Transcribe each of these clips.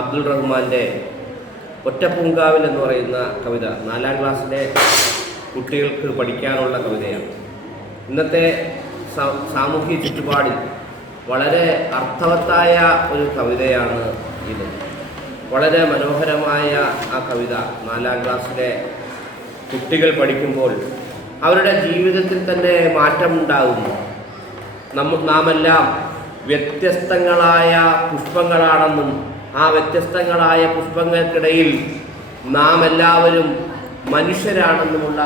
അബ്ദുൾ റഹ്മാൻ്റെ ഒറ്റപ്പൂങ്കാവിൽ എന്ന് പറയുന്ന കവിത 4ാം ക്ലാസ്സിലെ കുട്ടികൾക്ക് പഠിക്കാനുള്ള കവിതയാണ്. ഇന്നത്തെ സാമൂഹ്യ ചുറ്റുപാടിൽ വളരെ അർത്ഥവത്തായ ഒരു കവിതയാണ് ഇത്. വളരെ മനോഹരമായ ആ കവിത 4ാം ക്ലാസ്സിലെ കുട്ടികൾ പഠിക്കുമ്പോൾ അവരുടെ ജീവിതത്തിൽ തന്നെ മാറ്റമുണ്ടാകുന്നു. നാമെല്ലാം വ്യത്യസ്തങ്ങളായ പുഷ്പങ്ങളാണെന്നും ആ വ്യത്യസ്തങ്ങളായ പുഷ്പങ്ങൾക്കിടയിൽ നാം എല്ലാവരും മനുഷ്യരാണെന്നുമുള്ള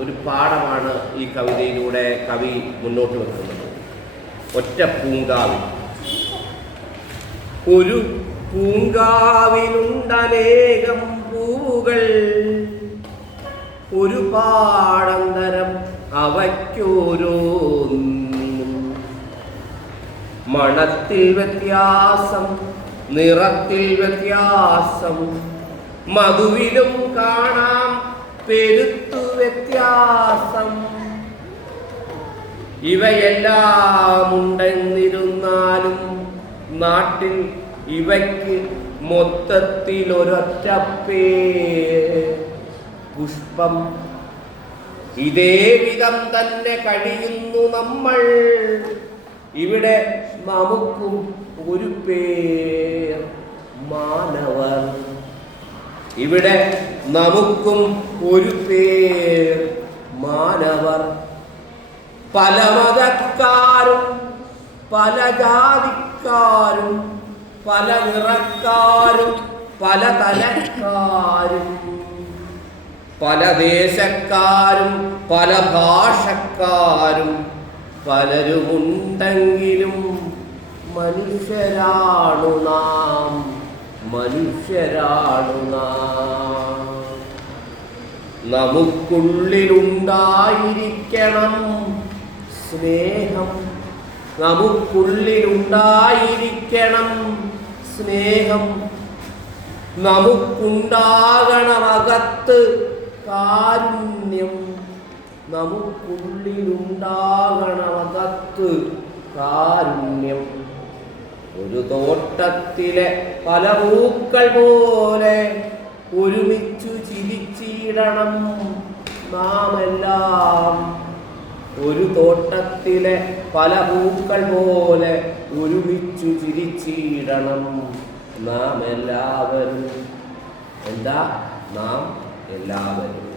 ഒരു പാഠമാണ് ഈ കവിതയിലൂടെ കവി മുന്നോട്ട് വെക്കുന്നത്. ഒറ്റപ്പൂങ്കാവിൽ. ഒരു പൂങ്കാവിലുണ്ടനേകം പൂവുകൾ, ഒരു പാടന്തരം അവയ്ക്കോരോന്നും. മണത്തിൽ വ്യത്യാസം, നിറത്തിൽ വ്യത്യാസം, മധുവിലും കാണാം പെരുത്തു വ്യത്യാസം. ഇവയെല്ലാം ഉണ്ടെന്നിരുന്നാലും നാട്ടിൽ ഇവയ്ക്ക് മൊത്തത്തിൽ ഒരൊറ്റ പേര് പുഷ്പം. ഇതേ വിധം തന്നെ കഴിയുന്നു നമ്മൾ. ഇവിടെ നമുക്കും ഒരു പേർ മാനവർ. ഇവിടെ നമുക്കും ഒരു പേർ മാനവർ. പല മതക്കാരും പല ജാതിക്കാരും പല നിറക്കാരും പല തലക്കാരും പല ദേശക്കാരും പല ഭാഷക്കാരും പലരുമുണ്ടെങ്കിലും മനുഷ്യരാണു നാം, മനുഷ്യരാണു നാം. നമുക്കുള്ളിലുണ്ടായിരിക്കണം സ്നേഹം, നമുക്കുള്ളിലുണ്ടായിരിക്കണം സ്നേഹം. നമുക്കുണ്ടാകണമകത്ത് കാരുണ്യം, നമുക്കുള്ളിലുണ്ടാകണമകത്ത് കാരുണ്യം. ഒരു തോട്ടത്തിലെ പല പൂക്കൾ പോലെ ഒരുമിച്ചു ചിരിച്ചിടണം നാമെല്ലാം. ഒരു തോട്ടത്തിലെ പല പൂക്കൾ പോലെ ഒരുമിച്ചു ചിരിച്ചിടണം നാം എല്ലാവരും. എന്താ? നാം എല്ലാവരും.